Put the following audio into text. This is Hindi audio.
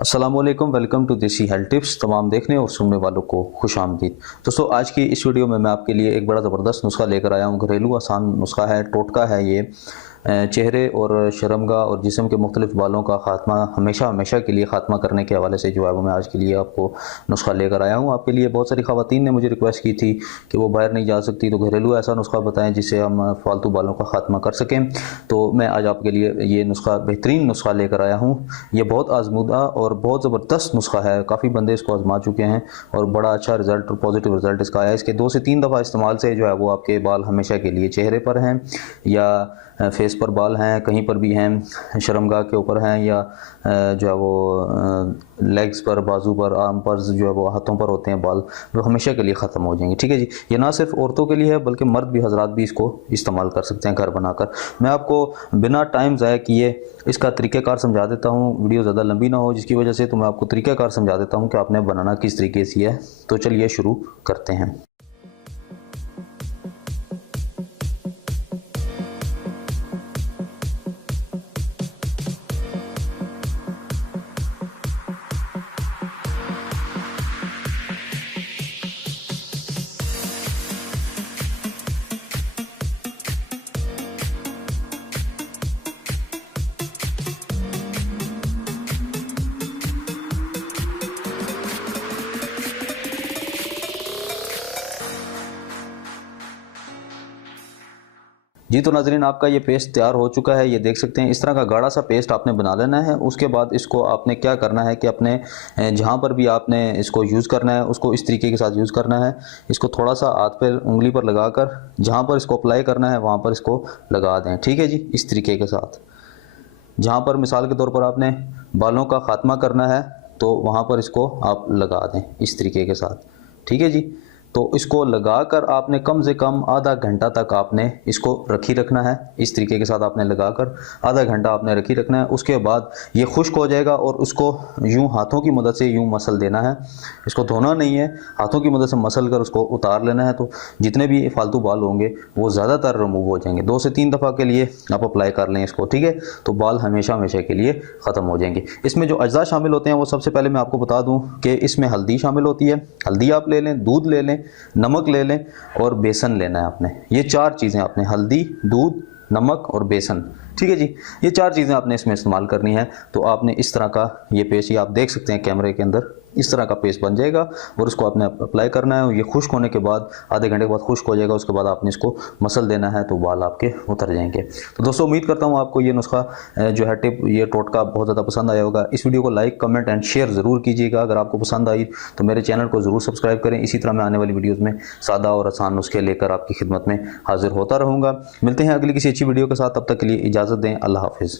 अस्सलामुअलैकुम, वेलकम टू देसी हेल्थ टिप्स। तमाम देखने और सुनने वालों को खुश आमदीद। दोस्तों, आज की इस वीडियो में मैं आपके लिए एक बड़ा ज़बरदस्त नुस्खा लेकर आया हूँ। घरेलू आसान नुस्खा है, टोटका है ये। चेहरे और शर्मगाह और जिस्म के मुख्तलिफ बालों का खात्मा हमेशा के लिए ख़ात्मा करने के हवाले से जो है वो मैं आज के लिए आपको नुस्खा लेकर आया हूँ। आपके लिए बहुत सारी ख़वातीन ने मुझे रिक्वेस्ट की थी कि वो बाहर नहीं जा सकती, तो घरेलू ऐसा नुस्खा बताएं जिससे हम फालतू बालों का खात्मा कर सकें। तो मैं आज आपके लिए ये नुस्खा, बेहतरीन नुस्खा लेकर आया हूँ। ये बहुत आजमूदा और बहुत ज़बरदस्त नुस्खा है। काफ़ी बंदे इसको आजमा चुके हैं और बड़ा अच्छा रिजल्ट और पॉजिटिव रिजल्ट इसका आया। इसके 2 से 3 दफ़ा इस्तेमाल से जो है वो आपके बाल हमेशा के लिए, चेहरे पर हैं या फेस पर बाल हैं, कहीं पर भी हैं, शर्मगाह के ऊपर हैं या जो है वो लेग्स पर, बाजू पर, आर्म पर, जो है वो हाथों पर होते हैं बाल, वो हमेशा के लिए ख़त्म हो जाएंगे। ठीक है जी। ये ना सिर्फ औरतों के लिए है बल्कि मर्द भी, हजरात भी इसको इस्तेमाल कर सकते हैं घर बनाकर। मैं आपको बिना टाइम ज़ाया किए इसका तरीक़ाकार समझा देता हूँ, वीडियो ज़्यादा लंबी ना हो जिसकी वजह से, तो मैं आपको तरीक़ाकार समझा देता हूँ कि आपने बनाना किस तरीके से है। तो चलिए शुरू करते हैं। जी तो नाज़रीन, आपका ये पेस्ट तैयार हो चुका है। ये देख सकते हैं, इस तरह का गाढ़ा सा पेस्ट आपने बना लेना है। उसके बाद इसको आपने क्या करना है कि अपने जहाँ पर भी आपने इसको यूज़ करना है उसको इस तरीके के साथ यूज़ करना है। इसको थोड़ा सा हाथ पर, उंगली पर लगाकर जहाँ पर इसको अप्लाई करना है वहाँ पर इसको लगा दें। ठीक है जी। इस तरीके के साथ जहाँ पर मिसाल के तौर पर आपने बालों का ख़ात्मा करना है तो वहाँ पर इसको आप लगा दें इस तरीके के साथ। ठीक है जी। तो इसको लगाकर आपने कम से कम आधा घंटा तक आपने इसको रखी रखना है। इस तरीके के साथ आपने लगाकर आधा घंटा आपने रखी रखना है। उसके बाद ये खुश्क हो जाएगा और उसको यूं हाथों की मदद से यूं मसल देना है। इसको धोना नहीं है, हाथों की मदद से मसल कर उसको उतार लेना है। तो जितने भी फालतू बाल होंगे वो ज़्यादातर रिमूव हो जाएंगे। 2 से 3 दफ़ा के लिए आप अप्लाई कर लें इसको। ठीक है। तो बाल हमेशा के लिए ख़त्म हो जाएंगे। इसमें जो अज्जा शामिल होते हैं वो सबसे पहले मैं आपको बता दूँ कि इसमें हल्दी शामिल होती है। हल्दी आप ले लें, दूध ले लें, नमक ले लें और बेसन लेना है आपने। ये 4 चीज़ें आपने, हल्दी, दूध, नमक और बेसन। ठीक है जी। ये 4 चीज़ें आपने इसमें इस्तेमाल करनी है। तो आपने इस तरह का ये पेस्ट, ये आप देख सकते हैं कैमरे के अंदर, इस तरह का पेस्ट बन जाएगा और उसको आपने अप्लाई करना है। ये खुश्क होने के बाद, आधे घंटे के बाद खुश्क हो जाएगा, उसके बाद आपने इसको मसल देना है तो बाल आपके उतर जाएंगे। तो दोस्तों, उम्मीद करता हूँ आपको ये नुस्खा जो है, टिप, ये टोटका बहुत ज़्यादा पसंद आया होगा। इस वीडियो को लाइक, कमेंट एंड शेयर ज़रूर कीजिएगा। अगर आपको पसंद आई तो मेरे चैनल को ज़रूर सब्सक्राइब करें। इसी तरह मैं आने वाली वीडियोज़ में सादा और आसान नुस्खे लेकर आपकी खिदमत में हाजिर होता रहूँगा। मिलते हैं अगली किसी अच्छी वीडियो के साथ। तब तक के लिए इजाज़त दें। अल्लाह हाफिज़।